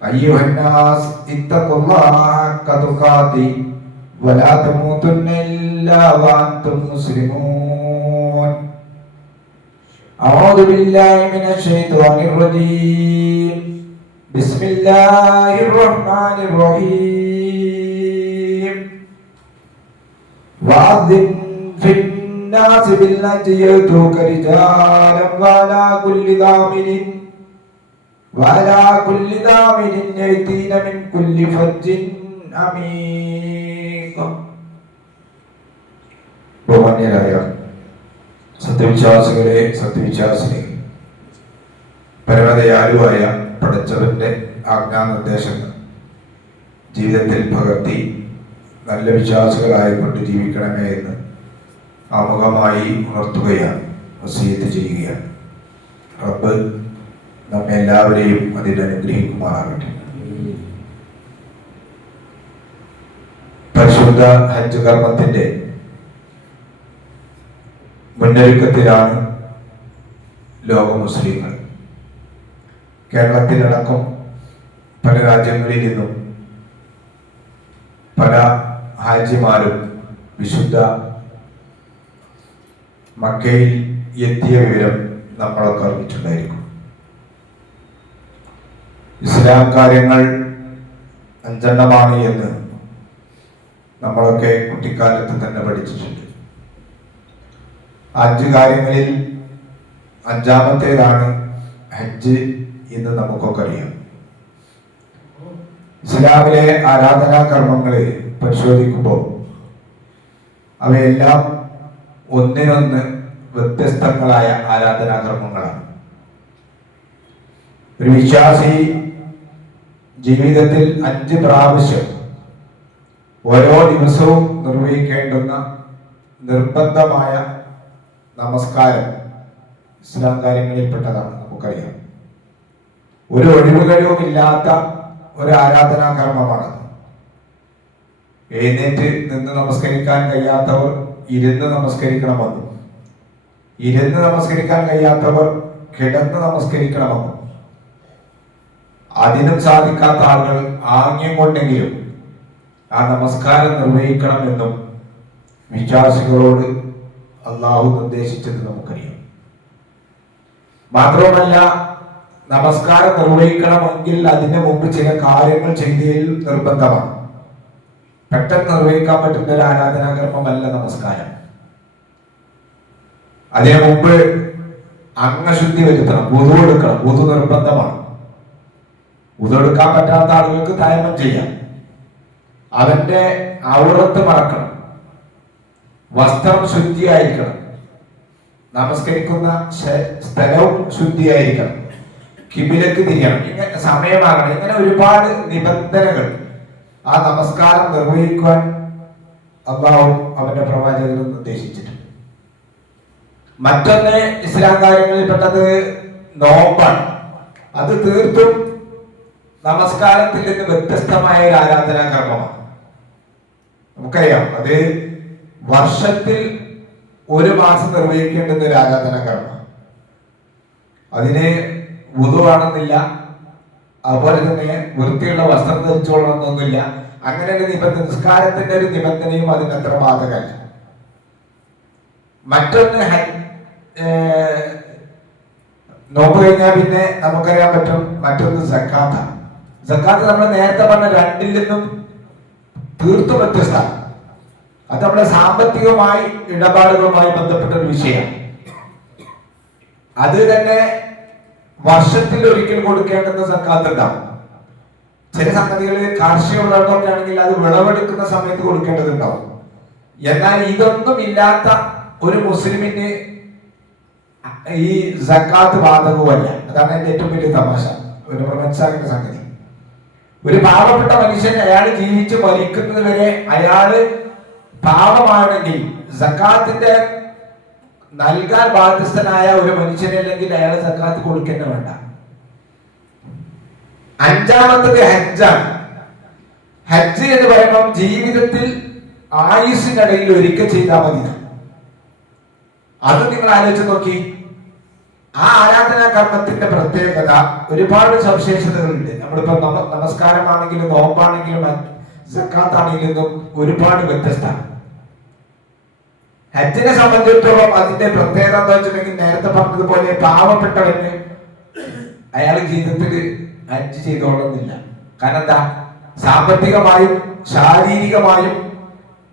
അയ്യുഹന്നാസ് ഇത്തഖുല്ലാഹ ഹഖ്ക തുഖാതി വലാ തമൂതുന്ന ഇല്ലാ വഅൻതും മുസ്ലിമൂൻ. അഊദു ബില്ലാഹി മിനശ് ശൈത്വാനിർ റജീം. ബിസ്മില്ലാഹിർ റഹ്മാനിർ റഹീം. വഅദ്ദിൻ ഫിന്നാസി ബിൽഹജ്ജി യഅതൂക റിജാലൻ വഅലാ കുല്ലി ദാമിരിൻ യഅതീന മിൻ കുല്ലി ഫജ്ജിൻ അമീഖ്. ബഹുമാന്യരായ സത്യവിശ്വാസികളെ, സത്യവിശ്വാസിനികൾ, പരമദയാലുവായ പടച്ചവന്റെ ആജ്ഞാനിർദ്ദേശങ്ങൾ ജീവിതത്തിൽ പകർത്തി നല്ല വിശ്വാസികളായിക്കൊണ്ട് ജീവിക്കണമേ എന്ന് ആമുഖമായി ഉണർത്തുകയാണ്, വസിയത്ത് ചെയ്യുകയാണ്. റബ്ബ് നമ്മെ എല്ലാവരെയും അതിൽ അനുഗ്രഹിക്കുമാറാകട്ടെ. പരിശുദ്ധ ഹജ്ജ് കർമ്മത്തിന്റെ മുന്നൊരുക്കത്തിലാണ് ലോക മുസ്ലിങ്ങൾ. കേരളത്തിലടക്കം പല രാജ്യങ്ങളിൽ നിന്നും പല ഹാജിമാരും വിശുദ്ധ മക്കയിൽ എത്തിയ വിവരം നമ്മളൊക്കെ അറിയിച്ചിട്ടുണ്ടായിരിക്കും. ഇസ്ലാം കാര്യങ്ങൾ 5 എന്ന് നമ്മളൊക്കെ കുട്ടിക്കാലത്ത് തന്നെ പഠിച്ചിട്ടുണ്ട്. 5 കാര്യങ്ങളിൽ 5-ാമത്തേതാണ് ഹജ്ജ് എന്ന് നമുക്കൊക്കെ അറിയാം. ഇസ്ലാമിലെ ആരാധനാ കർമ്മങ്ങളെ പരിശോധിക്കുമ്പോൾ അവയെല്ലാം ഒന്നിനൊന്ന് വ്യത്യസ്തങ്ങളായ ആരാധനാ കർമ്മങ്ങളാണ്. ഒരു വിശ്വാസി ജീവിതത്തിൽ 5 പ്രാവശ്യം ഓരോ ദിവസവും നിർവഹിക്കേണ്ടുന്ന നിർബന്ധമായ നമസ്കാരം ഇസ്ലാം കാര്യങ്ങളിൽപ്പെട്ടതാണ്, നമുക്കറിയാം. ഒരു ഒഴിവുകഴിവും ഇല്ലാത്ത ഒരു ആരാധനാ കർമ്മമാണ്. എഴുന്നേറ്റ് നിന്ന് നമസ്കരിക്കാൻ കഴിയാത്തവർ ഇരുന്ന് നമസ്കരിക്കണമെന്നും, ഇരുന്ന് നമസ്കരിക്കാൻ കഴിയാത്തവർ കിടന്ന് നമസ്കരിക്കണമെന്നും, അതിനും സാധിക്കാത്ത ആളുകൾ ആംഗ്യം കൊണ്ടെങ്കിലും ആ നമസ്കാരം നിർവഹിക്കണമെന്നും വിശ്വാസികളോട് അള്ളാഹു നിർദ്ദേശിച്ചത് നമുക്കറിയാം. മാത്രമല്ല, നമസ്കാരം നിർവഹിക്കണമെങ്കിൽ അതിന് മുമ്പ് ചില കാര്യങ്ങൾ ചെയ്തതിൽ നിർബന്ധമാണ്. പെട്ടെന്ന് നിർവഹിക്കാൻ പറ്റുന്ന ഒരു ആരാധനാകർമ്മമല്ല നമസ്കാരം. അതിനു മുമ്പ് അംഗശുദ്ധി വരുത്തണം, വുദു എടുക്കണം. വുദു നിർബന്ധമാണ്. വുദു എടുക്കാൻ പറ്റാത്ത ആളുകൾക്ക് തയമ്മം ചെയ്യാം. അവന്റെ ഔറത്ത് മറക്കണം, വസ്ത്രം ശുദ്ധിയായിരിക്കണം, നമസ്കരിക്കുന്ന സ്ഥലവും ശുദ്ധിയായിരിക്കണം, കിബിലക്ക് തിരിയണം, ഇങ്ങനെ സമയമാകണം. ഇങ്ങനെ ഒരുപാട് നിബന്ധനകൾ ആ നമസ്കാരം നിർവഹിക്കുവാൻ അല്ലാഹു അവന്റെ പ്രവാചകനും നിർദ്ദേശിച്ചിട്ടുണ്ട്. മറ്റൊന്ന് ഇസ്ലാം കാര്യങ്ങളിൽപ്പെട്ടത് നോമ്പാണ്. അത് തീർത്തും നമസ്കാരത്തിൽ നിന്ന് വ്യത്യസ്തമായ ഒരു ആരാധനാ കർമ്മമാണ്. നമുക്കറിയാം, അത് വർഷത്തിൽ 1 മാസം നിർവഹിക്കേണ്ടുന്ന ഒരു ആരാധനാ കർമ്മം. അതിന് വുദു ആണെന്നില്ല, അതുപോലെ തന്നെ വൃത്തിയുള്ള വസ്ത്രം ധരിച്ചോളണമെന്നൊന്നുമില്ല. അങ്ങനെ ഒരു നിസ്കാരത്തിന്റെ ഒരു നിബന്ധനയും അതിനത്ര ബാധകമല്ല. മറ്റൊന്ന് നോമ്പ് കഴിഞ്ഞാൽ പിന്നെ നമുക്കറിയാൻ പറ്റും. മറ്റൊന്ന് സക്കാത്താണ്. സക്കാത്ത് നമ്മൾ നേരത്തെ പറഞ്ഞ 2ൽ നിന്നും തീർത്തും വ്യത്യസ്തമാണ്. അത് നമ്മുടെ സാമ്പത്തികമായി ഇടപാടുകളുമായി ബന്ധപ്പെട്ട ഒരു വിഷയമാണ്. അത് തന്നെ വർഷത്തിൽ ഒരിക്കൽ കൊടുക്കേണ്ടുന്ന സക്കാത്ത് ഉണ്ടാവും. ചില സംഗതികൾ കാർഷിക വിളകളൊക്കെ ആണെങ്കിൽ അത് വിളവെടുക്കുന്ന സമയത്ത് കൊടുക്കേണ്ടതുണ്ടാവും. എന്നാൽ ഇതൊന്നും ഇല്ലാത്ത ഒരു മുസ്ലിമിന് ഈ സക്കാത്ത് ബാധകവുമല്ല. അതാണ് എന്റെ ഏറ്റവും വലിയ തമാശ, ഒരു മനസ്സിലാക്കേണ്ട സംഗതി. ഒരു പാവപ്പെട്ട മനുഷ്യൻ അയാൾ ജീവിച്ച് മരിക്കുന്നത് വരെ അയാള് പാവമാണെങ്കിൽ സക്കാത്തിന്റെ നൽകാൻ ബാധ്യസ്ഥനായ ഒരു മനുഷ്യനല്ലെങ്കിൽ അയാൾ സക്കാത്ത് കൊടുക്കേണ്ട വേണ്ട. 5-ാമത്തത് ഹജ്ജാണ്. ഹജ്ജ് എന്ന് പറയുമ്പോൾ ജീവിതത്തിൽ ആയുസ്സിനിടയിൽ ഒരിക്കൽ ചെയ്താൽ മതി. അത് നിങ്ങൾ ആലോചിച്ച് നോക്കി. ആ ആരാധനാ കർമ്മത്തിന്റെ പ്രത്യേകത ഒരുപാട് സവിശേഷതകളുണ്ട്. നമ്മളിപ്പോ നമസ്കാരമാണെങ്കിലും നോമ്പാണെങ്കിലും സക്കാത്താണെങ്കിലും ഒരുപാട് വ്യത്യസ്തമാണ്. ഹജ്ജിനെ സംബന്ധിച്ചിടത്തോളം അതിന്റെ പ്രത്യേകത എന്താ വെച്ചിട്ടുണ്ടെങ്കിൽ, നേരത്തെ പറഞ്ഞതുപോലെ പാവപ്പെട്ടവന് അയാൾ ജീവിതത്തിൽ ഹജ്ജ് ചെയ്തോളുന്നില്ല. കാരണം എന്താ, സാമ്പത്തികമായും ശാരീരികമായും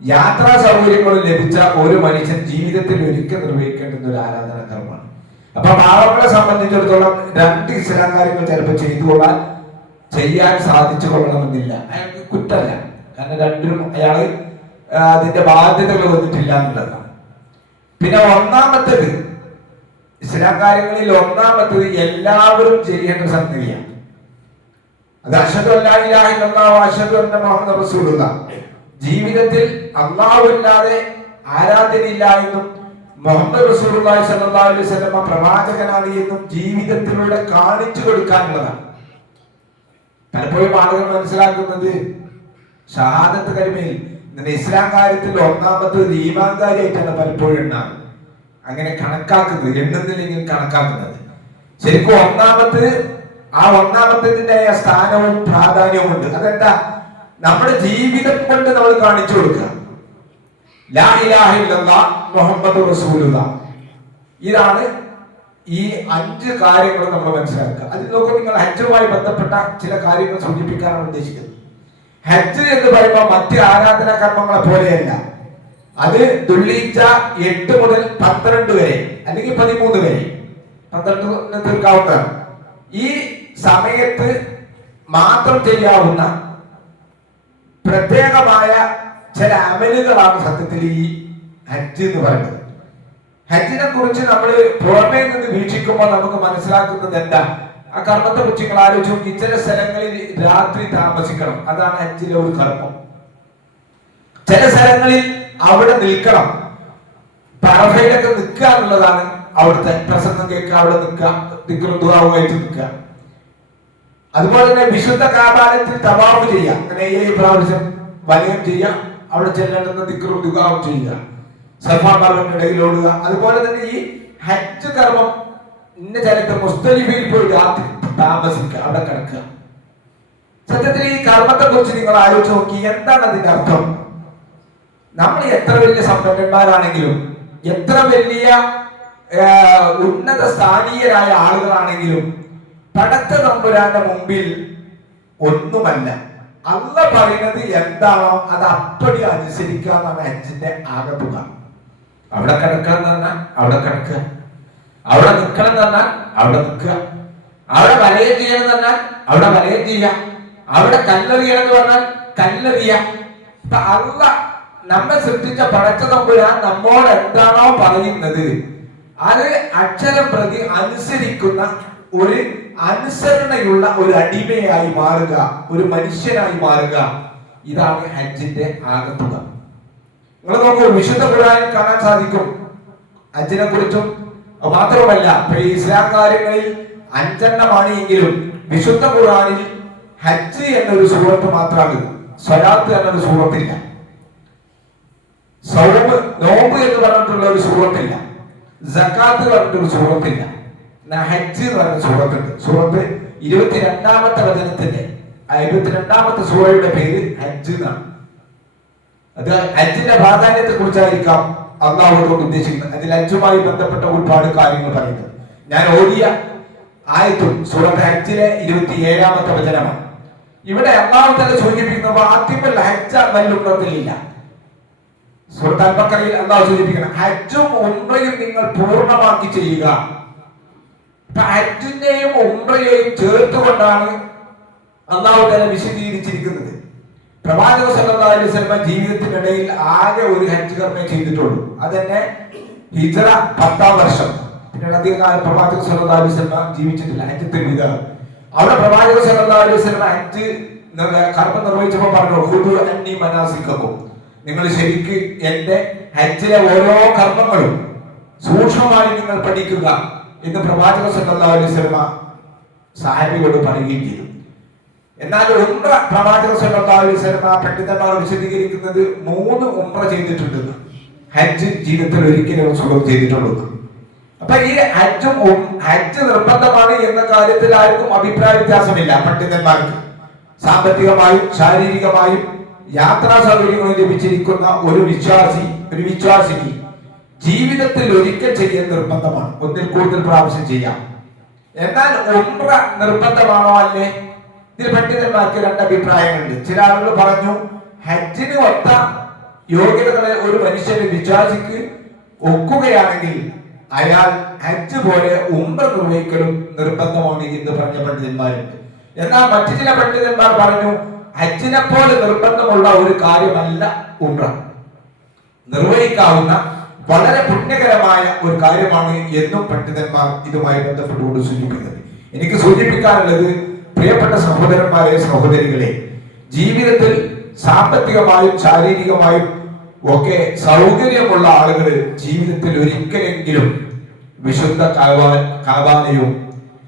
യാത്രാ സൗകര്യങ്ങളും ലഭിച്ച ഒരു മനുഷ്യൻ ജീവിതത്തിൽ ഒരിക്കൽ നിർവഹിക്കേണ്ടുന്ന ഒരു ആരാധനാ കർമ്മമാണ്. അപ്പൊ പാവങ്ങളെ സംബന്ധിച്ചിടത്തോളം രണ്ട് ഇസ്ലാം കാര്യങ്ങൾ ചിലപ്പോൾ ചെയ്യാൻ സാധിച്ചു കൊള്ളണമെന്നില്ല. അയാൾക്ക് കുറ്റമല്ല, കാരണം രണ്ടിനും അയാള് അതിന്റെ ബാധ്യതകൾ വന്നിട്ടില്ല എന്നുള്ളതാണ്. പിന്നെ ഒന്നാമത്തേത്, ഇസ്ലാം കാര്യങ്ങളിൽ ഒന്നാമത്തേത് എല്ലാവരും ചെയ്യേണ്ട സംഗതിയാണ്. അത് അശ്ഹദു അല്ലാ ഇലാഹ ഇല്ലല്ലാഹു അശ്ഹദു അന്ന മുഹമ്മദൻ റസൂലുള്ളാഹ്. ജീവിതത്തിൽ അല്ലാഹു അല്ലാതെ ആരാധ്യനില്ല എന്നും മുഹമ്മദ് റസൂലുള്ളാഹി സ്വല്ലല്ലാഹു അലൈഹി വസല്ലം പ്രവാചകനാണ് എന്നും ജീവിതത്തിലൂടെ കാണിച്ചു കൊടുക്കാനുള്ളതാണ്. പലപ്പോഴും ആളുകൾ മനസ്സിലാക്കുന്നത് ഷഹാദത്ത് കലിമയിൽ ഇസ്ലാം കാര്യത്തിൽ ഒന്നാമത്തേത് ഈമാൻ കാര്യമായിട്ടാണ് പലപ്പോഴും എണ്ണാറ്. അങ്ങനെ കണക്കാക്കുന്നത്, എണ്ണുന്നില്ലെങ്കിൽ കണക്കാക്കുന്നത്. ശരിക്കും ഒന്നാമത്തതിന്റെ സ്ഥാനവും പ്രാധാന്യവും ഉണ്ട്. അതെന്താ, നമ്മുടെ ജീവിതം കൊണ്ട് നമ്മൾ കാണിച്ചു കൊടുക്കുക. ലാ ഇലാഹ ഇല്ലല്ലാഹ് മുഹമ്മദ് റസൂലുള്ളാഹ്. ഇതാണ് ഈ 5 കാര്യങ്ങൾ നമ്മൾ മനസ്സിലാക്കുക. അതിൽ നോക്കുമ്പോൾ നിങ്ങൾ ഹജ്ജുമായി ബന്ധപ്പെട്ട ചില കാര്യങ്ങൾ സൂചിപ്പിക്കാനാണ് ഉദ്ദേശിക്കുന്നത്. ഹജ്ജ് എന്ന് പറയുമ്പോൾ മറ്റ് ആരാധനാ കർമ്മങ്ങളെ പോലെയല്ല. അത് ദുൽഹിജ്ജ 8 മുതൽ 12 വരെ അല്ലെങ്കിൽ 13 വരെ, 12 തീർക്കാവുന്നതാണ്. ഈ സമയത്ത് മാത്രം ചെയ്യാവുന്ന പ്രത്യേകമായ ചില അമലുകളാണ് സത്യത്തിൽ ഈ ഹജ്ജ് എന്ന് പറയുന്നത്. ഹജ്ജിനെ കുറിച്ച് നമ്മൾ പുറമേ നിന്ന് വീക്ഷിക്കുമ്പോൾ നമുക്ക് മനസ്സിലാക്കുന്നത് എന്താ, ആ കർമ്മത്തെ കുറിച്ച് നിങ്ങൾ ആലോചിച്ച് നോക്കി. ചില സ്ഥലങ്ങളിൽ രാത്രി താമസിക്കണം, അതാണ് ഹജ്ജിലെ ഒരു കർമ്മം. ചില സ്ഥലങ്ങളിൽ അവിടെ നിൽക്കണം, അറഫയിലൊക്കെ നിൽക്കുക എന്നുള്ളതാണ് അവിടുത്തെ പ്രസംഗം കേൾക്കുക, അവിടെ നിൽക്കുക, ദിക്റും ദുആവുമായിട്ട് നിൽക്കുക. അതുപോലെ തന്നെ വിശുദ്ധ കാബാലയത്തിൽ തവാഫ് ചെയ്യാം, അങ്ങനെ 7 പ്രാവശ്യം വലയം ചെയ്യാം, അവിടെ ചെല്ലേണ്ടുന്ന ദിക്റും ദുആവും ചെയ്യുക, സഫാ മർവയുടെ ഇടയിൽ ഓടുക. അതുപോലെ തന്നെ ഈ ഹജ്ജ് കർമ്മം ഇന്ന സ്ഥലത്ത് മുസ്തലിഫയിൽ പോയി രാത്രി താമസിക്കുക, അവിടെ കിടക്കുക. സത്യത്തിൽ ഈ കർമ്മത്തെ കുറിച്ച് നിങ്ങൾ ആലോചിച്ച് നോക്കി, എന്താണ് അതിന്റെ അർത്ഥം? നമ്മൾ എത്ര വലിയ സമ്പന്നന്മാരാണെങ്കിലും, എത്ര വലിയ ഉന്നത സ്ഥാനീയരായ ആളുകളാണെങ്കിലും പടച്ച തമ്പുരാന്റെ മുമ്പിൽ ഒന്നുമല്ല. അള്ളാഹ് പറയുന്നത് എന്താണോ അത് അപ്പടി അനുസരിക്കുക എന്നാണ് ഹജ്ജിന്റെ ആകത്തുക. അവിടെ കിടക്കുക എന്ന് പറഞ്ഞാൽ അവിടെ കിടക്കുക, അവിടെ നിൽക്കണം എന്ന് പറഞ്ഞാൽ അവിടെ നിൽക്കുക, അവിടെ വലയം ചെയ്യണം എന്ന് പറഞ്ഞാൽ അവിടെ വലയം ചെയ്യാം, അവിടെ കല്ലെറിയണം എന്ന് പറഞ്ഞാൽ കല്ലെറിയാം. അള്ളാഹ് നമ്മെ സൃഷ്ടിച്ച പടച്ച തമ്പുരാൻ നമ്മോട് എന്താണോ പറയുന്നത് അത് അക്ഷരം പ്രതി അനുസരിക്കുന്ന ഒരു അനുസരണയുള്ള ഒരു അടിമയായി മാറുക, ഒരു മനുഷ്യനായി മാറുക. ഇതാണ് ഹജ്ജിന്റെ ആകത്തുക. നിങ്ങൾ നോക്കൂ, വിശുദ്ധ ഖുർആനിൽ കാണാൻ സാധിക്കും ഹജ്ജിനെ കുറിച്ചും. മാത്രമല്ല, ഈ ഇസ്ലാം കാര്യങ്ങളിൽ 5 എങ്കിലും വിശുദ്ധ ഖുർആനിൽ ഹജ്ജ് എന്നൊരു സൂറത്ത് മാത്രമാണ്, സ്വലാത്ത് എന്നൊരു സൂറത്തില്ല. സൗമ്, നോമ്പ് എന്ന് പറഞ്ഞിട്ടുള്ള ഒരു സൂറത്തില്ല. സക്കാത്ത് പറഞ്ഞിട്ടൊരു സൂറത്തില്ല. ഹജ്ജ് എന്ന് പറഞ്ഞ സൂറത്തുണ്ട്. സൂറത്ത് 22-ാമത്തെ വചനത്തിന്റെ 22-ാമത്തെ സൂറയുടെ പേര് ഹജ്ജ് എന്നാണ്. അത് ഹജ്ജിന്റെ പ്രാധാന്യത്തെ കുറിച്ചായിരിക്കാം അള്ളാഹു കൊണ്ട് ഉദ്ദേശിക്കുന്നത്. അതിൽ ഹജ്ജുമായി ബന്ധപ്പെട്ട ഒരുപാട് കാര്യങ്ങൾ പറയുന്നത്. ഞാൻ ഓതിയ ആയത്തും സൂറത്ത് ഹജ്ജിലെ 27-ാമത്തെ വചനമാണ്. ഇവിടെ അള്ളാഹു തന്നെ സൂചിപ്പിക്കുന്നത് ആദ്യമല്ല ഹജ്ജ വല്ലുംറത്തിലില്ല. സൂറത്ത് അൽ-ബഖറയിൽ അള്ളാഹു സൂചിപ്പിക്കണം ഹജ്ജും ഉംറയും നിങ്ങൾ പൂർണ്ണമാക്കി ചെയ്യുക. ഹജ്ജിന്റെയും ഉംറയെയും ചേർത്തുകൊണ്ടാണ് അള്ളാഹു തന്നെ വിശദീകരിച്ചിരിക്കുന്നത്. പ്രവാചക സല്ലല്ലാഹു അലൈഹി വസല്ലം ജീവിതത്തിനിടയിൽ ആകെ ഒരു ഹജ്ജ് കർമ്മം ചെയ്തിട്ടുള്ളൂ. അതന്നെ ഹിജ്റ 10-ാം വർഷം. പിന്നീട് അധികകാലം പ്രവാചക സല്ലല്ലാഹു അലൈഹി വസല്ലം ജീവിച്ചിട്ടില്ല. ഹജ്ജത്തിൽ അവിടെ പ്രവാചക സല്ലല്ലാഹു അലൈഹി വസല്ലം ഹജ്ജ് കർമ്മം നിർവഹിച്ചപ്പോൾ പറഞ്ഞു, ഖുദൂ അന്നി മനാസിക്കക്കും, നിങ്ങൾ ശരിക്ക് എന്റെ ഹജ്ജിലെ ഓരോ കർമ്മങ്ങളും സൂക്ഷ്മമായി നിങ്ങൾ പഠിക്കുക എന്ന് പ്രവാചക സല്ലല്ലാഹു അലൈഹി വസല്ലം സഹാബികളോട് പറയുകയും ചെയ്തു. എന്നാൽ ഉംറ പ്രവാചക സല്ലല്ലാഹു അലൈഹി വസല്ലം പണ്ഡിതന്മാർ വിശദീകരിക്കുന്നത് 3 ഉംറ ചെയ്തിട്ടുണ്ടെന്ന്, ഹജ്ജ് ജീവിതത്തിൽ ഒരിക്കലും സുഖം ചെയ്തിട്ടുള്ളത്. അപ്പൊ ഈ ഹജ്ജ് നിർബന്ധമാണ് എന്ന കാര്യത്തിൽ ആർക്കും അഭിപ്രായ വ്യത്യാസമില്ല. പണ്ഡിതന്മാർക്ക് സാമ്പത്തികമായും ശാരീരികമായും യാത്രാ സൗകര്യങ്ങളും ലഭിച്ചിരിക്കുന്ന ഒരു വിശ്വാസിക്ക് ജീവിതത്തിൽ ഒരിക്കൽ ചെയ്യൽ നിർബന്ധമാണ്, ഒന്നിൽ കൂടുതൽ പ്രാവശ്യം ചെയ്യാം. എന്നാൽ ഉംറ നിർബന്ധമാണോ അല്ലേ? ഇതിൽ പണ്ഡിതന്മാർക്ക് രണ്ട് അഭിപ്രായങ്ങളുണ്ട്. ചില ആളുകൾ പറഞ്ഞു ഹജ്ജിന് ഒത്ത യോഗ്യതകളെ ഒരു മനുഷ്യന് വിശ്വാസിക്ക് ഒക്കുകയാണെങ്കിൽ അയാൾ ഹജ്ജ് പോലെ ഉംറ നിർവഹിക്കലും നിർബന്ധമാണ് എന്ന് പറഞ്ഞ പണ്ഡിതന്മാരുണ്ട്. എന്നാൽ മറ്റു ചില പണ്ഡിതന്മാർ പറഞ്ഞു ഹജ്ജിനെ പോലെ നിർബന്ധമുള്ള ഒരു കാര്യമല്ല ഉംറ, നിർവഹിക്കാവുന്ന വളരെ പുണ്യകരമായ ഒരു കാര്യമാണ് എന്നും പണ്ഡിതന്മാർ ഇതുമായി ബന്ധപ്പെട്ടുകൊണ്ട് സൂചിപ്പിക്കുന്നത്. എനിക്ക് സൂചിപ്പിക്കാനുള്ളത് പ്രിയപ്പെട്ട സഹോദരന്മാരെ, സഹോദരികളെ, ജീവിതത്തിൽ സാമ്പത്തികമായും ശാരീരികമായും ഒക്കെ സൗകര്യമുള്ള ആളുകൾ ജീവിതത്തിൽ ഒരിക്കലെങ്കിലും വിശുദ്ധ കഅബയും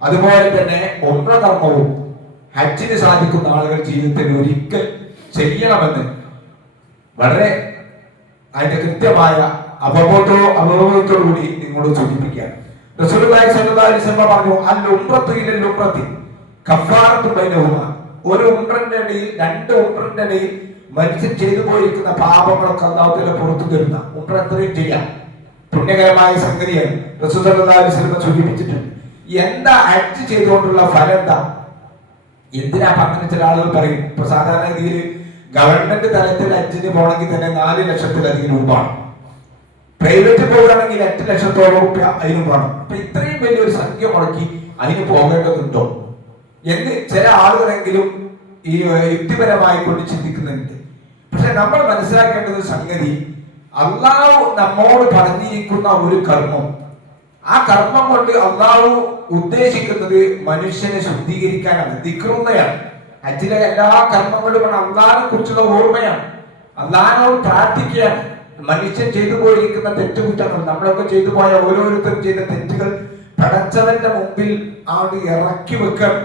അതുപോലെ തന്നെ ഉംറ കർമ്മവും ഹജ്ജിന് സാധിക്കുന്ന ആളുകൾ ജീവിതത്തിൽ ഒരിക്കൽ ചെയ്യണമെന്ന് വളരെ അതിന്റെ കൃത്യമായ അവബോധത്തോടുകൂടി നിങ്ങളോട് സൂചിപ്പിക്കുകയാണ്. റസൂലുള്ളാഹി സ്വല്ലല്ലാഹു അലൈഹി വസല്ലം പറഞ്ഞു അൽ ഉംറത്തു ഇലൽ ഉംറത്തി കഫാറത്തു ബൈനഹുമാ. ഒരു ഉംറന്റെ ഇടയിൽ, രണ്ട് ഉംറന്റെ ഇടയിൽ മനുഷ്യൻ ചെയ്തു പോയിരിക്കുന്ന പാപങ്ങളൊക്കെ അല്ലാഹു തആല പുറത്തു തരുന്ന ഉംറ എത്രയും ചെയ്യാം, പുണ്യകരമായ സംഗതിയാണ്. റസൂൽ സ്വല്ലല്ലാഹു അലൈഹി വസല്ലം സൂചിപ്പിച്ചിട്ടുണ്ട്. എന്താ ഹജ്ജ് ചെയ്തുകൊണ്ടുള്ള ഫലം എന്താ? എന്തിനാ അങ്ങനെ ചില ആളുകൾ പറയും. ഇപ്പൊ സാധാരണ രീതിയിൽ ഗവൺമെന്റ് തലത്തിൽ ഹജ്ജിന് പോകണമെങ്കിൽ തന്നെ 4 ലക്ഷത്തിലധികം രൂപയാണ്. പ്രൈവറ്റ് പോകുകയാണെങ്കിൽ 8 ലക്ഷത്തോളം രൂപ അതിന് വേണം. അപ്പൊ ഇത്രയും വലിയൊരു സംഖ്യ മുടക്കി അതിന് പോകേണ്ടതുണ്ടോ എന്ന് ചില ആളുകളെങ്കിലും ഈ യുക്തിപരമായി കൊണ്ട് ചിന്തിക്കുന്നുണ്ട്. പക്ഷെ നമ്മൾ മനസ്സിലാക്കേണ്ടത് സംഗതി, അള്ളാഹു നമ്മോട് പറഞ്ഞിരിക്കുന്ന ഒരു കർമ്മം, ആ കർമ്മം കൊണ്ട് അള്ളാഹു ഉദ്ദേശിക്കുന്നത് മനുഷ്യനെ ശുദ്ധീകരിക്കാനാണ്, ദിക്റുന്നയാണ്. ഹജ്ജിലെ എല്ലാ കർമ്മങ്ങളും അള്ളാഹിനെ കുറിച്ചുള്ള ഓർമ്മയാണ്, അള്ളാഹിനോട് പ്രാർത്ഥിക്കുകയാണ്. മനുഷ്യൻ ചെയ്തു പോയിരിക്കുന്ന തെറ്റുകുറ്റങ്ങൾ, നമ്മളൊക്കെ ചെയ്തു പോയ ഓരോരുത്തരും ചെയ്ത തെറ്റുകൾ പടച്ചവന്റെ മുമ്പിൽ ആണ് ഇറക്കി വെക്കണം.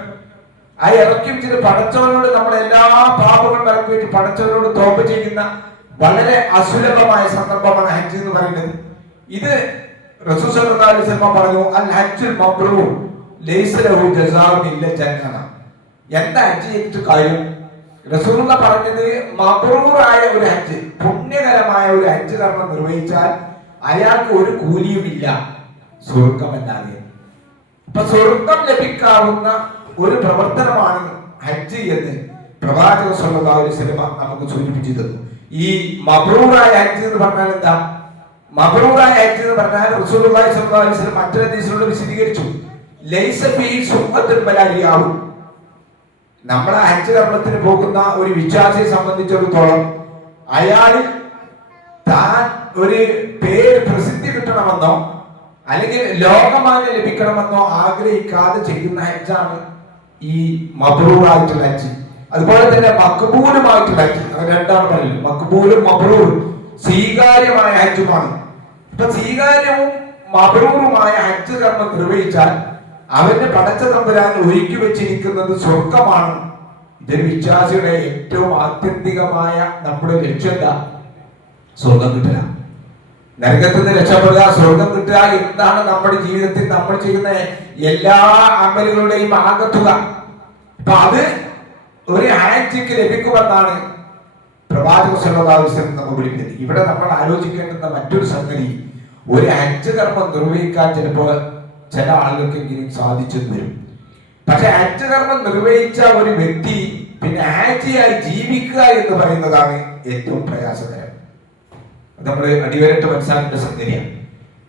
ആ ഇറക്കി വെച്ചിട്ട് പടച്ചവനോട് നമ്മൾ എല്ലാ പാപങ്ങളും ഇറക്കി വെച്ച് പടച്ചവനോട് തോപ ചെയ്യുന്ന വളരെ അസുലഭമായ സന്ദർഭമാണ് ഹജ്ജ് എന്ന് പറയുന്നത്. ഇത് റസൂൽ സല്ലല്ലാഹു അലൈഹി വസല്ലം പറഞ്ഞു അൽ ഹജ്ജുൽ മബ്റൂർ ലൈസ ലഹു ജസാഉൻ ഇല്ല ജന്നത. എന്താ ഹജ്ജ് ചെയ്തിട്ട് കാര്യം? റസൂലുള്ള പറഞ്ഞത് മബ്റൂറായ ഒരു ഹജ്ജ്, പുണ്യകരമായ ഒരു ഹജ്ജ് കർമ്മം നിർവഹിച്ചാൽ അയാൾക്ക് ഒരു കൂലിയുമില്ല, സ്വർഗമല്ലാതെ. അപ്പൊ സ്വർഗം ലഭിക്കാവുന്ന ഒരു പ്രവർത്തനമാണ് ഹജ്ജ് എന്ന് പ്രവാചകൻ സ്വല്ലല്ലാഹു അലൈഹി വസല്ലം നമുക്ക് സൂചിപ്പിച്ചു തന്നു. ഈ മബ്റൂറായ ഹജ്ജ് എന്ന് പറഞ്ഞാൽ എന്താ? മബ്റൂറായ ഹജ്ജ് എന്ന് പറഞ്ഞാൽ റസൂലുള്ളാഹി സ്വല്ലല്ലാഹു അലൈഹി വസല്ലം മറ്റൊരു ഹദീസിലൂടെ വിശദീകരിച്ചു. ലൈസ ഫീ സുഖത്തുൽ ബലാലിയാഹു. നമ്മൾ ഹജ്ജ് കർമ്മത്തിന് പോകുന്ന ഒരു വിശ്വാസിയെ സംബന്ധിച്ചിടത്തോളം അയാളിൽ താൻ ഒരു പേര് പ്രസിദ്ധി കിട്ടണമെന്നോ അല്ലെങ്കിൽ ലോകമാന്യം ലഭിക്കണമെന്നോ ആഗ്രഹിക്കാതെ ചെയ്യുന്ന ഹജ്ജാണ് ഈ മബ്റൂറായിട്ടുള്ള ഹജ്ജ്. അതുപോലെ തന്നെ മഖ്ബൂലുമായിട്ടുള്ള ഹജ്ജ്, രണ്ടാണ് പറയുന്നത്. മഖ്ബൂലും മബ്റൂറും സ്വീകാര്യമായ ഹജ്ജുമാണ്. ഇപ്പൊ സ്വീകാര്യവും മബ്റൂറുമായ ഹജ്ജ് കർമ്മം നിർവഹിച്ചാൽ അവന്റെ പടച്ച തമ്പുരാൻ ഒരുക്കി വെച്ചിരിക്കുന്നത് സ്വർഗമാണ്. ഇതൊരു വിശ്വാസിയുടെ ഏറ്റവും ആത്യന്തികമായ നമ്മുടെ ലക്ഷ്യം എന്താ? സ്വർഗം കിട്ടുക, നരകത്തിൽ നിന്ന് രക്ഷപ്പെടുക, സ്വർഗം കിട്ടുക. എന്താണ് നമ്മുടെ ജീവിതത്തിൽ നമ്മൾ ചെയ്യുന്ന എല്ലാ അമലുകളുടെയും ആകത്തുക. അപ്പൊ അത് ഒരു ഹജ്ജിക്ക് ലഭിക്കുമെന്നാണ് പ്രവാചകൻ സ്വല്ലല്ലാഹു അലൈഹി വസല്ലം നമ്മൾ വിളിക്കുന്നത്. ഇവിടെ നമ്മൾ ആലോചിക്കേണ്ടുന്ന മറ്റൊരു സംഗതി, ഒരു ഹജ്ജ് കർമ്മം നിർവഹിക്കാൻ ചിലപ്പോൾ ചില ആളുകൾക്കെങ്കിലും സാധിച്ചെന്ന് വരും. പക്ഷെ ഹജ്ജ് കർമ്മം നിർവഹിച്ച ഒരു വ്യക്തി പിന്നെ ഹാജിയായി ജീവിക്കുക എന്ന് പറയുന്നതാണ് ഏറ്റവും പ്രയാസകരം. നമ്മൾ അടിവരട്ട് മനസ്സിലാക്കേണ്ട സംഗതിയാണ്.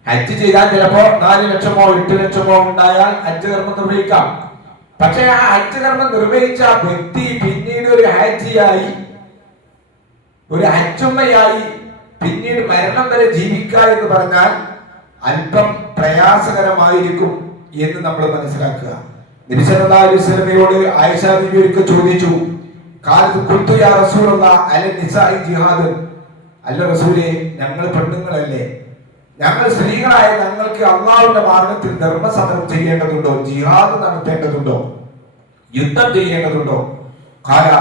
ഹജ്ജ് ചെയ്താൽ ചിലപ്പോ 4 ലക്ഷമോ 8 ലക്ഷമോ ഉണ്ടായാൽ ഹജ്ജ് കർമ്മം നിർവഹിക്കാം. പക്ഷെ ആ ഹജ്ജ് കർമ്മം നിർവഹിച്ച വ്യക്തി പിന്നീട് ഒരു ഹാജിയായി, ഒരു ഹജ്ജുമ്മയായി പിന്നീട് മരണം വരെ ജീവിക്കുക എന്ന് പറഞ്ഞാൽ അല്പം പ്രയാസകരമായിരിക്കും എന്ന് നമ്മൾ മനസ്സിലാക്കുക. നബി സല്ലല്ലാഹു അലൈഹി വസല്ലമയോട് ആയിഷ ബീവി ഒരിക്കൽ ചോദിച്ചു, ഖാലത്ത് ഖുൽതു യാ റസൂലല്ലാഹ് അല നിസാഇ ജിഹാദ്. അല്ല റസൂലേ, ഞങ്ങൾ പെണ്ണുങ്ങളല്ലേ, ഞങ്ങൾ സ്ത്രീകളായ ഞങ്ങൾക്ക് അള്ളാഹുവിന്റെ മാർഗത്തിൽ ധർമ്മസമരം ചെയ്യേണ്ടതുണ്ടോ, ജിഹാദ് നടത്തേണ്ടതുണ്ടോ, യുദ്ധം ചെയ്യേണ്ടതുണ്ടോ? ഖാല,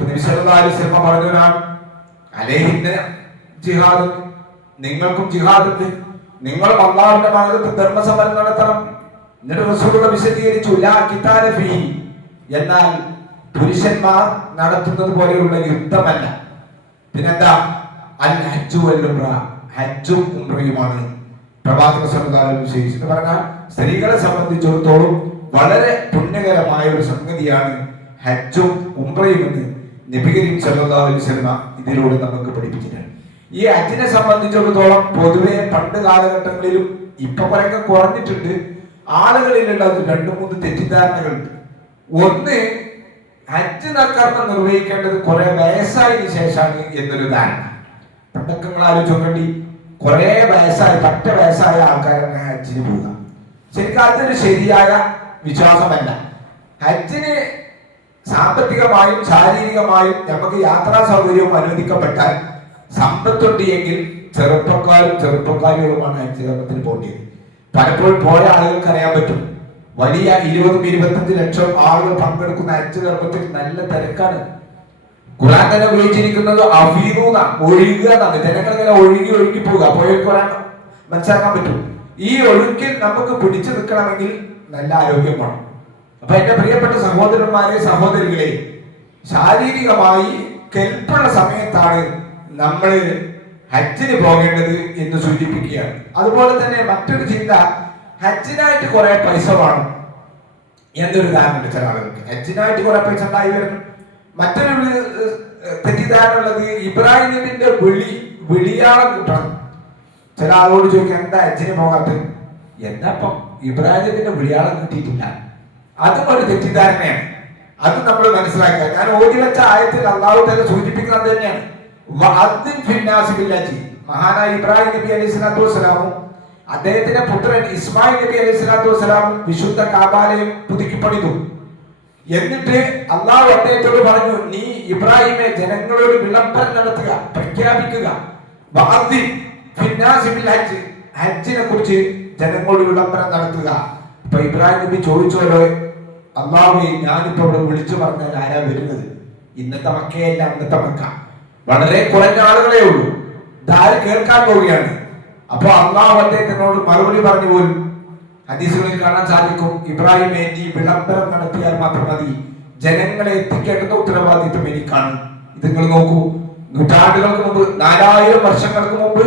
നബി സല്ലല്ലാഹു അലൈഹി വസല്ലം പറഞ്ഞു, അലൈഹിന്ന ജിഹാദ്, നിങ്ങൾക്കും ജിഹാദുണ്ട്, നിങ്ങൾ അല്ലാഹുവിന്റെ മാർഗ്ഗത്തിൽ ധർമ്മസമരം നടത്തണം. എന്നിട്ട് റസൂൽ വിശദീകരിച്ചു, ലാ ഖിതാല ഫീഹി, എന്നാൽ പുരുഷന്മാർ നടത്തുന്നത് പോലെയുള്ള യുദ്ധമല്ല. പിന്നെന്താ? അൽ ഹജ്ജു വൽ ഉംറ, ഹജ്ജും ഉംറയുമാണ് പ്രവാചക സല്ലല്ലാഹു അലൈഹി വസല്ലം എന്ന് പറഞ്ഞാൽ സ്ത്രീകളെ സംബന്ധിച്ചിടത്തോളം വളരെ പുണ്യകരമായ ഒരു സംഗതിയാണ് ഹജ്ജും ഉംറയും എന്ന് നബി കരീം സല്ലല്ലാഹു അലൈഹി വസല്ലം ഇതിലൂടെ നമുക്ക് പഠിപ്പിച്ചിട്ടുണ്ട്. ഈ ഹജ്ജിനെ സംബന്ധിച്ചിടത്തോളം പൊതുവെ പണ്ട് കാലഘട്ടങ്ങളിലും ഇപ്പൊ കുറെയൊക്കെ കുറഞ്ഞിട്ടുണ്ട്, ആളുകളിലുള്ള 2-3 തെറ്റിദ്ധാരണകളുണ്ട്. ഒന്ന്, ഹജ്ജ് കർമ്മം നിർവഹിക്കേണ്ടത് കുറെ വയസ്സായതിനു ശേഷമാണ് എന്നൊരു ധാരണ. പണ്ടൊക്കെ നിങ്ങൾ ആലോചിച്ചോണ്ടി, കുറെ വയസ്സായ പറ്റ വയസ്സായ ആൾക്കാരാണ് ഹജ്ജിന് പോവുക. ശരിക്കും അതൊരു ശരിയായ വിശ്വാസമല്ല. ഹജ്ജിന് സാമ്പത്തികമായും ശാരീരികമായും നമുക്ക് യാത്രാ സൗകര്യവും അനുവദിക്കപ്പെട്ടാൽ സമ്പത്തുണ്ട് എങ്കിൽ ചെറുപ്പക്കാരികളുമാണ് ഹജ്ജ് കർമ്മത്തിന് പോകേണ്ടത്. പലപ്പോഴും പോയ ആളുകൾക്ക് അറിയാൻ പറ്റും, വലിയ 20-25 ലക്ഷം ആളുകൾ പങ്കെടുക്കുന്ന ഹജ്ജ് കർമ്മത്തിൽ നല്ല തിരക്കാണ്. ഖുർആൻ തന്നെ ഉപയോഗിച്ചിരിക്കുന്നത് അഫീദൂന, ഒഴുകുക എന്നാണ്. ജനങ്ങൾ ഇങ്ങനെ ഒഴുകി പോവുക. പോയവർക്ക് ഖുർആൻ മനസ്സിലാക്കാൻ പറ്റും. ഈ ഒഴുക്കിൽ നമുക്ക് പിടിച്ചു നിൽക്കണമെങ്കിൽ നല്ല ആരോഗ്യം വേണം. അപ്പൊ എന്റെ പ്രിയപ്പെട്ട സഹോദരന്മാരെ, സഹോദരികളെ, ശാരീരികമായി കെൽപ്പുള്ള സമയത്താണ് നമ്മൾ ഹജ്ജിന് പോകേണ്ടത് എന്ന് സൂചിപ്പിക്കുകയാണ്. അതുപോലെ തന്നെ മറ്റൊരു ചിന്ത, ഹജ്ജിനായിട്ട് കുറെ പൈസ വേണം എന്നൊരു ധാരണ ചില ആളുകൾക്ക്. ഹജ്ജിനായിട്ട് കുറെ പൈസ ഉണ്ടായി വരുന്നു. മറ്റൊരു തെറ്റിദ്ധാരണ ഉള്ളത്, ഇബ്രാഹിം നബിന്റെ വിളിയാളം കിട്ടണം. ചില ആളോട് ചോദിക്കാം, എന്താ ഹജ്ജിന് പോകാത്തത്? എന്നപ്പം ഇബ്രാഹിം നബിന്റെ വിളിയാളം കിട്ടിയിട്ടില്ല. അതും ഒരു തെറ്റിദ്ധാരണയാണ്. അത് നമ്മൾ മനസ്സിലാക്കുക. ഞാൻ ഓടി വെച്ച ആയത്തിൽ അള്ളാഹു തന്നെ സൂചിപ്പിക്കുന്നത് തന്നെയാണ്. മഹാനായ ഇബ്രാഹിം നബി അലൈഹി സ്വലാത്തു വസ്സലാമും അദ്ദേഹത്തിന്റെ പുത്രൻ ഇസ്മായിൽ നബി അലൈഹി സ്വലാത്തു വസ്സലാമും വിശുദ്ധ കാബാലയം പുതുക്കി പണിതു. എന്നിട്ട് അള്ളാഹു അദ്ദേഹത്തോട് പറഞ്ഞു, നീ ഇബ്രാഹിമെ ജനങ്ങളോട് വിളംബരം നടത്തുക, പ്രഖ്യാപിക്കുക. ഹജ്ജിനെ കുറിച്ച് ജനങ്ങളോട് വിളംബരം നടത്തുക. അപ്പൊ ഇബ്രാഹിം നബി ചോദിച്ചോലോ, അള്ളാഹുവേ, ഞാനിപ്പോ ഇവിടെ വിളിച്ചു പറഞ്ഞാൽ ആരാ വരുന്നത്? ഇന്നത്തെ മക്കയല്ല, അന്നത്തെ മക്ക. വളരെ കുറഞ്ഞ ആളുകളേ ഉള്ളൂ. ഇതാര് കേൾക്കാൻ പോവുകയാണ്. അപ്പൊ അള്ളാഹു അദ്ദേഹത്തിനോട് മറുപടി പറഞ്ഞു പോലും ഹദീസുകളിൽ കാണാൻ സാധിക്കും, ഇബ്രാഹിമെ, നീ വിളംബരം നടത്തിയാൽ മാത്രം മതി, ജനങ്ങളെ എത്തിക്കേണ്ടുന്ന ഉത്തരവാദിത്വം എനിക്കാണ്. ഇത് നിങ്ങൾ നോക്കൂ, നൂറ്റാണ്ടുകൾക്ക് മുമ്പ്, 4000 വർഷങ്ങൾക്ക് മുമ്പ്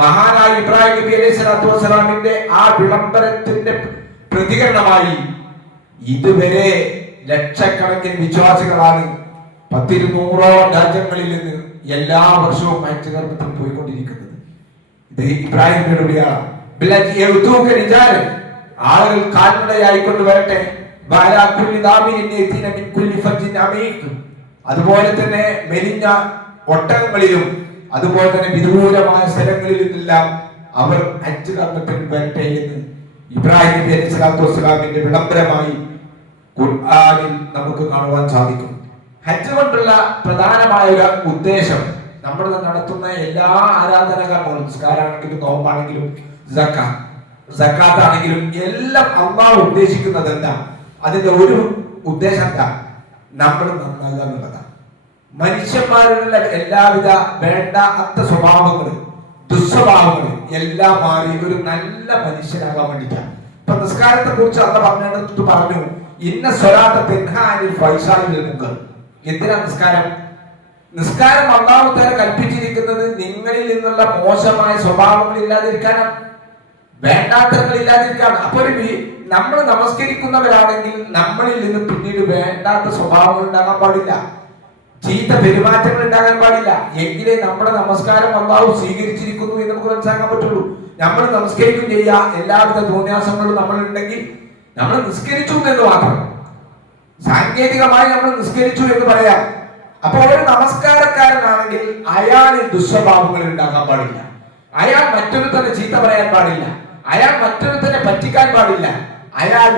മഹാനായ ഇബ്രാഹിം നബി അലൈഹി സ്വലാത്തു വസ്സലാമിന്റെ ആ വിളംബരത്തിന്റെ പ്രതികരണമായി ഇതുവരെ ലക്ഷക്കണക്കിന് വിശ്വാസികളാണ് 10-200 രാജ്യങ്ങളിൽ നിന്ന് എല്ലാ വർഷവും ഹജ്ജ് കർമ്മത്തിൽ പോയിക്കൊണ്ടിരിക്കുന്നത്. ഇത് ഇബ്രാഹിം നബിയാണ്. ആളുകൾ കാൽനടയായിക്കൊണ്ട് വരട്ടെ. അതുപോലെ തന്നെ മെലിഞ്ഞ ഒട്ടകങ്ങളിലും അതുപോലെ തന്നെ വിദൂരമായ സ്ഥലങ്ങളിൽ നിന്നെല്ലാം അവർ ഹജ്ജ് കർമ്മത്തിന് വരട്ടെ എന്ന് ഇബ്രാഹിം നബി അലൈഹി സ്വലാത്തു വസ്സലാമിന്റെ വിളംബരമായി ഖുർആനിൽ നമുക്ക് കാണുവാൻ സാധിക്കും. ഹജ്ജ് കൊണ്ടുള്ള പ്രധാനമായ ഒരു ഉദ്ദേശം, നമ്മൾ നടത്തുന്ന എല്ലാ ആരാധനകർമ്മങ്ങളും, നിസ്കാരമാണെങ്കിലും നോമ്പാണെങ്കിലും സക്കാത്താണെങ്കിലും എല്ലാം അള്ളാഹു ഉദ്ദേശിക്കുന്നത് എന്താ? അതിന്റെ ഒരു ഉദ്ദേശം എന്താ? നമ്മൾ നന്നാകുക എന്നുള്ളതാണ്. മനുഷ്യന്മാരുടെ എല്ലാവിധ വേണ്ടാത്ത സ്വഭാവങ്ങൾ, ദുസ്വഭാവങ്ങൾ എല്ലാം മാറി ഒരു നല്ല മനുഷ്യനാകാൻ വേണ്ടിയിട്ടാണ്. ഇപ്പൊ നിസ്കാരത്തെ കുറിച്ച് അന്ന് പറഞ്ഞിടത്ത് പറഞ്ഞു, ഇന്ന സ്വലാത്ത തെൻഹാനിൽ ഫൈസാലിൽ മുങ്കർ. എന്തിനാ നിസ്കാരം? നിസ്കാരം അല്ലാഹു തആല കൽപ്പിച്ചിരിക്കുന്നത് നിങ്ങളിൽ നിന്നുള്ള മോശമായ സ്വഭാവങ്ങൾ ഇല്ലാതിരിക്കാനാണ്, വേണ്ടാത്തങ്ങൾ ഇല്ലാതിരിക്കാനാണ്. അപ്പൊ നമ്മൾ നമസ്കരിക്കുന്നവരാണെങ്കിൽ നമ്മളിൽ നിന്ന് പിന്നീട് വേണ്ടാത്ത സ്വഭാവങ്ങൾ ഉണ്ടാകാൻ പാടില്ല, ചീത്ത പെരുമാറ്റങ്ങൾ ഉണ്ടാകാൻ പാടില്ല. എങ്കിലേ നമ്മുടെ നമസ്കാരം അല്ലാഹു സ്വീകരിച്ചിരിക്കുന്നു എന്ന് നമുക്ക് മനസ്സിലാക്കാൻ പറ്റുള്ളൂ. നമ്മൾ നമസ്കരിക്കും ചെയ്യാ, എല്ലാവിധ തോന്നിയാസങ്ങളും നമ്മളുണ്ടെങ്കിൽ നമ്മൾ നിസ്കരിച്ചു എന്ന് മാത്രം, സാങ്കേതികമായി നമ്മൾ നിസ്കരിച്ചു എന്ന് പറയാം. അപ്പൊ ഒരു നമസ്കാരക്കാരനാണെങ്കിൽ അയാളിൽ ദുസ്വഭാവങ്ങൾ ഉണ്ടാകാൻ പാടില്ല, അയാൾ മറ്റൊരുത്തനെ ചീത്ത പറയാൻ പാടില്ല, അയാൾ മറ്റൊരുത്തനെ പറ്റിക്കാൻ പാടില്ല, അയാൾ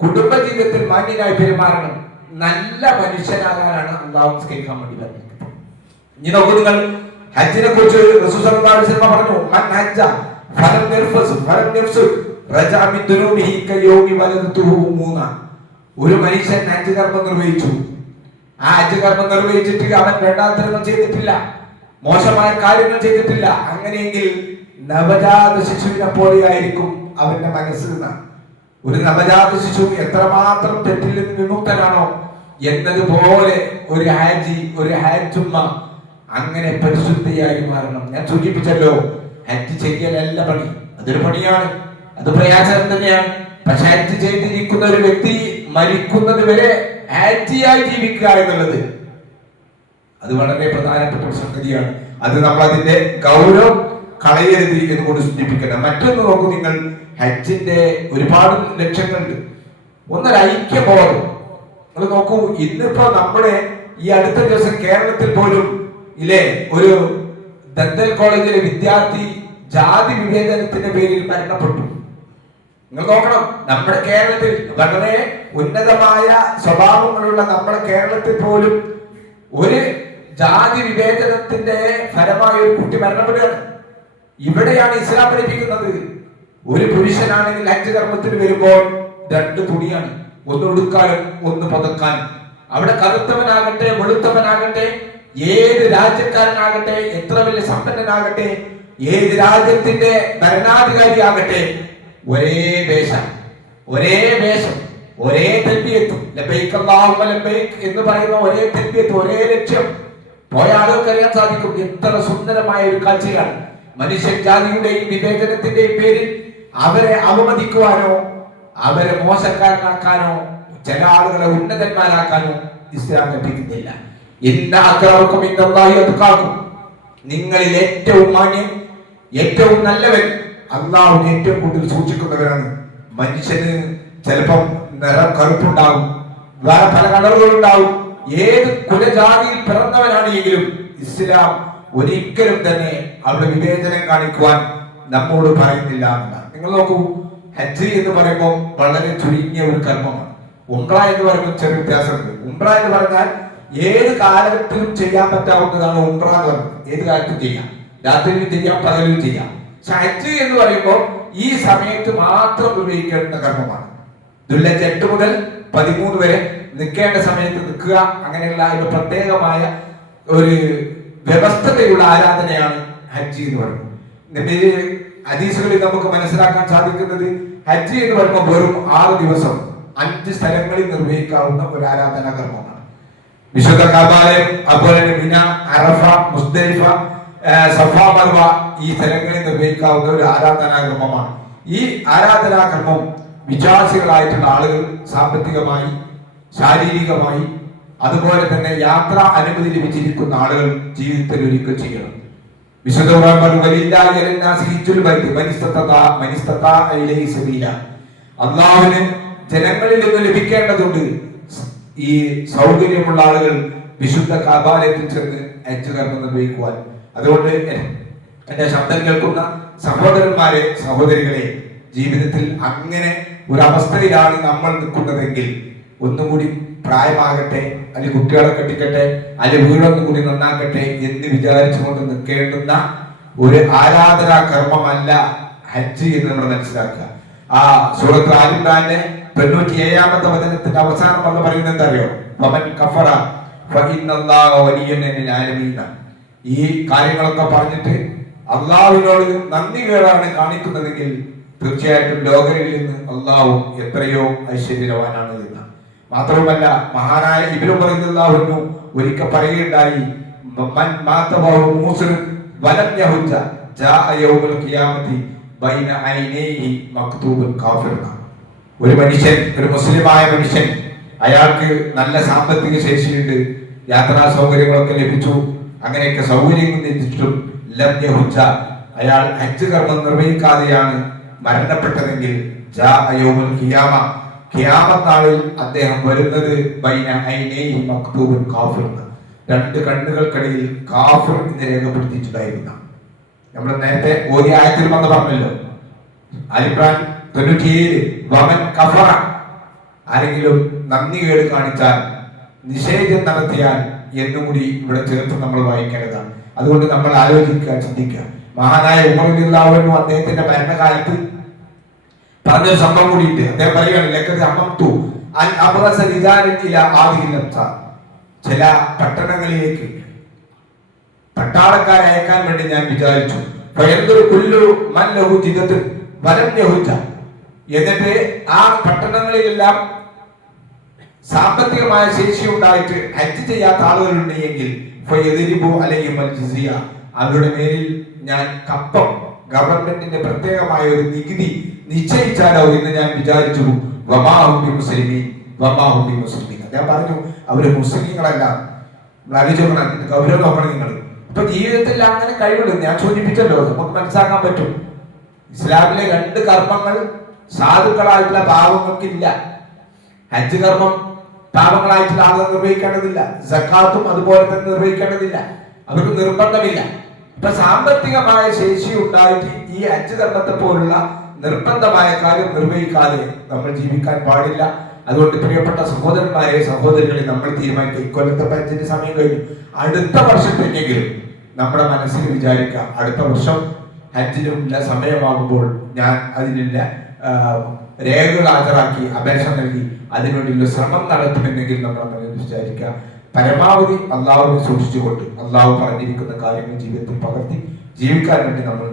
കുടുംബജീവിതത്തിൽ മാന്യനായി പെരുമാറണം. നല്ല മനുഷ്യനാകാനാണ് അള്ളാഹു നിസ്കരിക്കാൻ വേണ്ടി പറഞ്ഞിരിക്കുന്നത്. ഇനി നോക്കൂ നിങ്ങൾ, ഹജ്ജിനെ കുറിച്ച് റസൂൽ സല്ലല്ലാഹു അലൈഹി വസല്ലം പറഞ്ഞു, മൻ ഹജ്ജ ഫലം യർഫസ് ഫലം യഫ്സുഖ് റജഅ മിൻ ദുനൂബിഹി കയൗമി വലദതുഹു മൂന. ഒരു മനുഷ്യൻ ഹജ്ജ് കർമ്മം നിർവഹിച്ചു, ആ ഹജ്ജ് കർമ്മം നിർവഹിച്ചിട്ട് അവൻ വേണ്ടാത്തരങ്ങൾ ചെയ്തിട്ടില്ല, മോശമായ കാര്യങ്ങൾ ചെയ്തിട്ടില്ല, അങ്ങനെയെങ്കിൽ നവജാത ശിശുവിനെ പോലെയായിരിക്കും അവന്റെ മനസ്സ്. ഒരു നവജാത ശിശു എത്രമാത്രം തെറ്റിൽ നിന്ന് വിമുക്തനാണോ എന്നതുപോലെ ഒരു ഹാജി, ഒരു ഹാജുമ്മ അങ്ങനെ പരിശുദ്ധിയായി മാറണം. ഞാൻ സൂചിപ്പിച്ചല്ലോ, ഹജ്ജ് ചെയ്യലല്ല പണി, അതൊരു പണിയാണ്, അത് പ്രയാസം തന്നെയാണ്. പക്ഷെ ഹജ്ജ് ചെയ്തിരിക്കുന്ന ഒരു വ്യക്തി മരിക്കുന്നത് വരെ ഹാജിയായി ജീവിക്കുക എന്നുള്ളത് അത് വളരെ പ്രധാനപ്പെട്ട ഒരു സംഗതിയാണ്. അത് നമ്മൾ അതിന്റെ ഗൗരവം കളയരുത് എന്ന് കൊണ്ട് സൂചിപ്പിക്കണം. മറ്റൊന്ന് നോക്കൂ, നിങ്ങൾ ഹജ്ജിന്റെ ഒരുപാട് ലക്ഷ്യങ്ങളുണ്ട്. ഒന്നൊരു ഐക്യബോധം. നിങ്ങൾ നോക്കൂ, ഇന്നിപ്പോ നമ്മുടെ ഈ അടുത്ത ദിവസം കേരളത്തിൽ പോലും ഇല്ലേ ഒരു ദന്തൽ കോളേജിലെ വിദ്യാർത്ഥി ജാതി വിവേചനത്തിന്റെ പേരിൽ മരണപ്പെട്ടു. നിങ്ങൾ നോക്കണം, നമ്മുടെ കേരളത്തിൽ വളരെ ഉന്നതമായ സ്വഭാവങ്ങളുള്ള നമ്മുടെ കേരളത്തിൽ പോലും ഒരു ജാതി വിവേചനത്തിന്റെ ഫലമായ ഒരു കുട്ടി മരണപ്പെടുകയാണ്. ഇവിടെയാണ് ഇസ്ലാം പഠിപ്പിക്കുന്നത്, ഒരു പുരുഷനാണെങ്കിൽ ഹജ്ജ് കർമ്മത്തിന് വരുമ്പോൾ 2 തുണിയാണ്, ഒന്ന് ഉടുക്കാനും ഒന്ന് പുതക്കാനും. അവിടെ കറുത്തവനാകട്ടെ വെളുത്തവനാകട്ടെ, ഏത് രാജ്യക്കാരനാകട്ടെ, എത്ര വലിയ സമ്പന്നനാകട്ടെ, ഏത് രാജ്യത്തിന്റെ ഭരണാധികാരി ആകട്ടെ, ഒരേ വേഷം, ഒരേ വേഷം, ഒരേ തൽബിയത്ത്, ലബൈക് അല്ലാഹുമ്മ ലബൈക് എന്ന് പറയുന്ന ഒരേ തൽബിയത്ത്, ഒരേ ലക്ഷ്യം. പോയ ആളുകൾക്ക് അറിയാൻ സാധിക്കും എത്ര സുന്ദരമായ ഒരു കാഴ്ചയാണ്. മനുഷ്യ ജാതിയുടെയും വിവേചനത്തിന്റെയും പേരിൽ അവരെ അവമതിക്കുവാനോ അവരെ മോശക്കാരനാക്കാനോ ചില ആളുകളെ ഉന്നതന്മാരാക്കാനോ ഇസ്ലാം കൽപ്പിക്കുന്നില്ല. ഇന്ന അക്രമക്കും ഇന്നല്ലാഹി അത്ഖാക്കും, നിങ്ങളിൽ ഏറ്റവും മാന്യൻ, ഏറ്റവും നല്ലവൻ അല്ലാഹുവിനെ ഏറ്റവും കൂടുതൽ സൂക്ഷിക്കുന്നവരാണ്. മനുഷ്യന് ചിലപ്പം നിറം കറുപ്പുണ്ടാകും, വേറെ പല കളറുകളുണ്ടാവും. ഏത് കുലജാതിയിൽ പിറന്നവനാണ് എങ്കിലും ഇസ്ലാം ഒരിക്കലും തന്നെ അവിടെ വിവേചനം കാണിക്കുവാൻ നമ്മോട് പറയുന്നില്ല എന്നാണ്. നിങ്ങൾ നോക്കൂ, ഹജ്ജ് എന്ന് പറയുമ്പോൾ വളരെ ചുരുങ്ങിയ ഒരു കർമ്മമാണ്. ഉംറ എന്ന് പറയുമ്പോൾ ചെറിയ വ്യത്യാസമുണ്ട്. ഉംറ എന്ന് പറഞ്ഞാൽ ഏത് കാലത്തിലും ചെയ്യാൻ പറ്റാവുന്നതാണ് ഉംറ എന്ന് പറയുന്നത്. ഏത് കാലത്തും ചെയ്യാം, രാത്രിയിലും ചെയ്യാം, പകലിലും ചെയ്യാം. പക്ഷെ ഹജ്ജ് എന്ന് പറയുമ്പോൾ ഈ സമയത്ത് മാത്രം നിർവഹിക്കേണ്ട കർമ്മമാണ്. ദുൽഹജ്ജ് 8 മുതൽ 13 വരെ നിൽക്കേണ്ട സമയത്ത് നിൽക്കുക, അങ്ങനെയുള്ള അതിന്റെ പ്രത്യേകമായ ഒരു വ്യവസ്ഥതയുള്ള ആരാധനയാണ് ഹജ്ജ് എന്ന് പറയുന്നത്. ഹദീസുകളിൽ നമുക്ക് മനസ്സിലാക്കാൻ സാധിക്കുന്നത് ഹജ്ജ് എന്ന് പറയുമ്പോൾ വെറും 6 ദിവസം 5 സ്ഥലങ്ങളിൽ നിർവഹിക്കാവുന്ന ഒരു ആരാധനാ കർമ്മമാണ്. വിശുദ്ധ കഅബാലയം, അതുപോലെ തന്നെ മിന, അറഫ, മുസ്ദലിഫ, സഫ, മർവ ഈ സ്ഥലങ്ങളിൽ നിർവഹിക്കാവുന്ന ഒരു ആരാധനാ കർമ്മമാണ്. ഈ ആരാധനാ കർമ്മം വിശ്വാസികളായിട്ടുള്ള ആളുകൾ സാമ്പത്തികമായി, ശാരീരികമായി, അതുപോലെ തന്നെ യാത്രാ അനുമതി ലഭിച്ചിരിക്കുന്ന ആളുകൾ ജീവിതത്തിൽ ഒരിക്കൽ ചെയ്യണം. വിശുദ്ധ ഖുർആൻ പറഞ്ഞു, വലില്ലാഹി അലന്നാസി ഹിജ്ജുൽ ബൈത്ത് മൻ ഇസ്തതാഅ ഇലൈഹി സബീല. അല്ലാഹുവിന് ജനങ്ങളിൽ നിന്ന് ലഭിക്കേണ്ടതുണ്ട്. ഈ സൗകര്യമുള്ള ആളുകൾ വിശുദ്ധ കഅബാലയത്തിൽ ചെന്ന് ഹജ്ജ് കർമ്മം നിർവഹിക്കുവാൻ. അതുകൊണ്ട് എന്റെ ശബ്ദം കേൾക്കുന്ന സഹോദരന്മാരെ, സഹോദരികളെ, ജീവിതത്തിൽ അങ്ങനെ ഒരു അവസ്ഥയിലാണ് നമ്മൾ നിൽക്കുന്നതെങ്കിൽ ഒന്നുകൂടി പ്രായമാകട്ടെ, അല്ലെങ്കിൽ കുട്ടികളെ കെട്ടിക്കട്ടെ, അല്ലെങ്കിൽ വീടൊന്നും കൂടി നന്നാക്കട്ടെ എന്ന് വിചാരിച്ചുകൊണ്ട് നിൽക്കേണ്ടുന്ന ഒരു ആരാധനാ കർമ്മമല്ല ഹജ്ജ് എന്ന് നമ്മൾ മനസ്സിലാക്കുക. ആ സൂറത്ത് ആൽ ഇംറാന്റെ 97-ാമത്തെ വചനത്തിന്റെ അവസാനം വന്ന് പറയുന്നത് എന്താ അറിയോ? വമൻ കഫറ ഫഇന്നല്ലാഹ വലിയ്യുൻ ലിൽ ആലമീൻ. ഈ കാര്യങ്ങളൊക്കെ പറഞ്ഞിട്ട് അള്ളാഹുവിനോട് നന്ദി കേടാണ് കാണിക്കുന്നതെങ്കിൽ തീർച്ചയായിട്ടും ലോകരിൽ നിന്ന് അള്ളാഹു എത്രയോ ഐശ്വര്യവാനാണ് എന്ന്. മാത്രമല്ല, മഹാനായ ഇബ്നു റളിയല്ലാഹു അൻഹു ഒരിക്കൽ പറയുകയുണ്ടായി, മൻ മാത വഹു മുസ്ലിം വലം യഹുജ ജാഅ യൗമുൽ ഖിയാമത്തി ബൈന ഐനൈഹി മക്തൂബുൻ കാഫിർ. ഒരു മനുഷ്യൻ, ഒരു മുസ്ലിമായ മനുഷ്യൻ, അയാൾക്ക് നല്ല സാമ്പത്തിക ശേഷിയുണ്ട്, യാത്രാ സൗകര്യങ്ങളൊക്കെ ലഭിച്ചു, അങ്ങനെയൊക്കെ സൗകര്യങ്ങൾ ലഭിച്ചിട്ടും ലം യഹുജ, അയാൾ ഹജ്ജ് കർമ്മം നിർവഹിക്കാതെയാണ് മരണപ്പെട്ടതെങ്കിൽ ജാഅ യൗമുൽ ഖിയാമ, ഖിയാമത്ത് നാളിൽ അദ്ദേഹം വരുന്നത് ബൈന ഐനൈഹി മക്തൂബുൻ കാഫിർ, 2 കണ്ണുകൾക്കിടയിൽ കാഫിർ എന്ന് രേഖപ്പെടുത്തിയിട്ടുണ്ടായിരുന്ന. നമ്മൾ നേരത്തെ ഓതിയ ആയത്തിൽ വന്ന് പറഞ്ഞല്ലോ, ആൽ ഇംറാൻ 97, വമൻ കഫറ, ആരെങ്കിലും നന്ദി കേട് കാണിച്ചാൽ, നിഷേധം നടത്തിയാൽ എന്നും കൂടി ഇവിടെ ചേർത്ത് നമ്മൾ വായിക്കേണ്ടതാണ്. അതുകൊണ്ട് നമ്മൾ ആലോചിക്കുക, ചിന്തിക്കുക. മഹാനായ ഉമർ റളിയല്ലാഹു അൻഹു അദ്ദേഹത്തിന്റെ ഭരണകാലത്ത് പറഞ്ഞൊരു സംഭവം കൂടിയിട്ട് അദ്ദേഹം പറയുകയാണ്, ചില പട്ടണങ്ങളിലേക്ക് പട്ടാളക്കാരെ അയക്കാൻ വേണ്ടി ഞാൻ വിചാരിച്ചു. ഫയൻദുറു കുല്ലു മൻ ലഹു ജിദത്ത് വലം യഹുജ. എന്നിട്ട് ആ പട്ടണങ്ങളിലെല്ലാം സാമ്പത്തികമായ ശേഷി ഉണ്ടായിട്ട് ഹജ്ജ് ചെയ്യാത്ത ആളുകളുണ്ട് എങ്കിൽ അവരുടെ മേലിൽ ഞാൻ കപ്പം ഗവൺമെന്റിന്റെ പ്രത്യേകമായ ഒരു നികുതി നിശ്ചയിച്ചാലോ എന്ന് ഞാൻ വിചാരിച്ചു. മുസ്ലിമീൻ ഞാൻ പറഞ്ഞു അവര് മുസ്ലിങ്ങളല്ല. ഗൗരവം നോക്കണം നിങ്ങൾ. ഇപ്പൊ ജീവിതത്തിൽ അങ്ങനെ കഴിവുണ്ട്. ഞാൻ സൂചിപ്പിച്ചല്ലോ, നമുക്ക് മനസ്സിലാക്കാൻ പറ്റും. ഇസ്ലാമിലെ 2 കർമ്മങ്ങൾ സാധുക്കളായിട്ടുള്ള പാവങ്ങൾക്കില്ല. ഹജ്ജ് കർമ്മം പാവങ്ങളായിട്ടുള്ള ആളുകൾ നിർവഹിക്കേണ്ടതില്ല. സക്കാത്തും അതുപോലെ തന്നെ നിർവഹിക്കേണ്ടതില്ല. അവർക്ക് നിർബന്ധമില്ല. ഇപ്പൊ സാമ്പത്തികമായ ശേഷി ഉണ്ടായിട്ട് ഈ ഹജ്ജ് കർമ്മത്തെ പോലുള്ള നിർബന്ധമായ കാര്യം നിർവഹിക്കാതെ നമ്മൾ ജീവിക്കാൻ പാടില്ല. അതുകൊണ്ട് പ്രിയപ്പെട്ട സഹോദരന്മാരെ, സഹോദരികളെ, നമ്മൾ തീരുമാനിക്കുക, ഇക്കൊല്ലത്തെ ഹജ്ജിന്റെ സമയം കഴിഞ്ഞു. അടുത്ത വർഷത്തേക്കെങ്കിലും നമ്മുടെ മനസ്സിൽ വിചാരിക്കുക, അടുത്ത വർഷം ഹജ്ജിനുള്ള സമയമാകുമ്പോൾ ഞാൻ അതിനുള്ള രേഖകൾ ഹാജരാക്കി അപേക്ഷ നൽകി അതിനുവേണ്ടിയുള്ള ശ്രമം നടത്തുമെന്നെങ്കിൽ നമ്മൾ അങ്ങനെ വിചാരിക്കുക. പരമാവധി അള്ളാഹുവിനെ സൂക്ഷിച്ചുകൊണ്ട് അള്ളാഹു പറഞ്ഞിരിക്കുന്ന കാര്യങ്ങൾ ജീവിതത്തിൽ പകർത്തി ജീവിക്കാൻ വേണ്ടി നമ്മൾ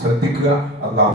ശ്രദ്ധിക്കുക. അള്ളാഹു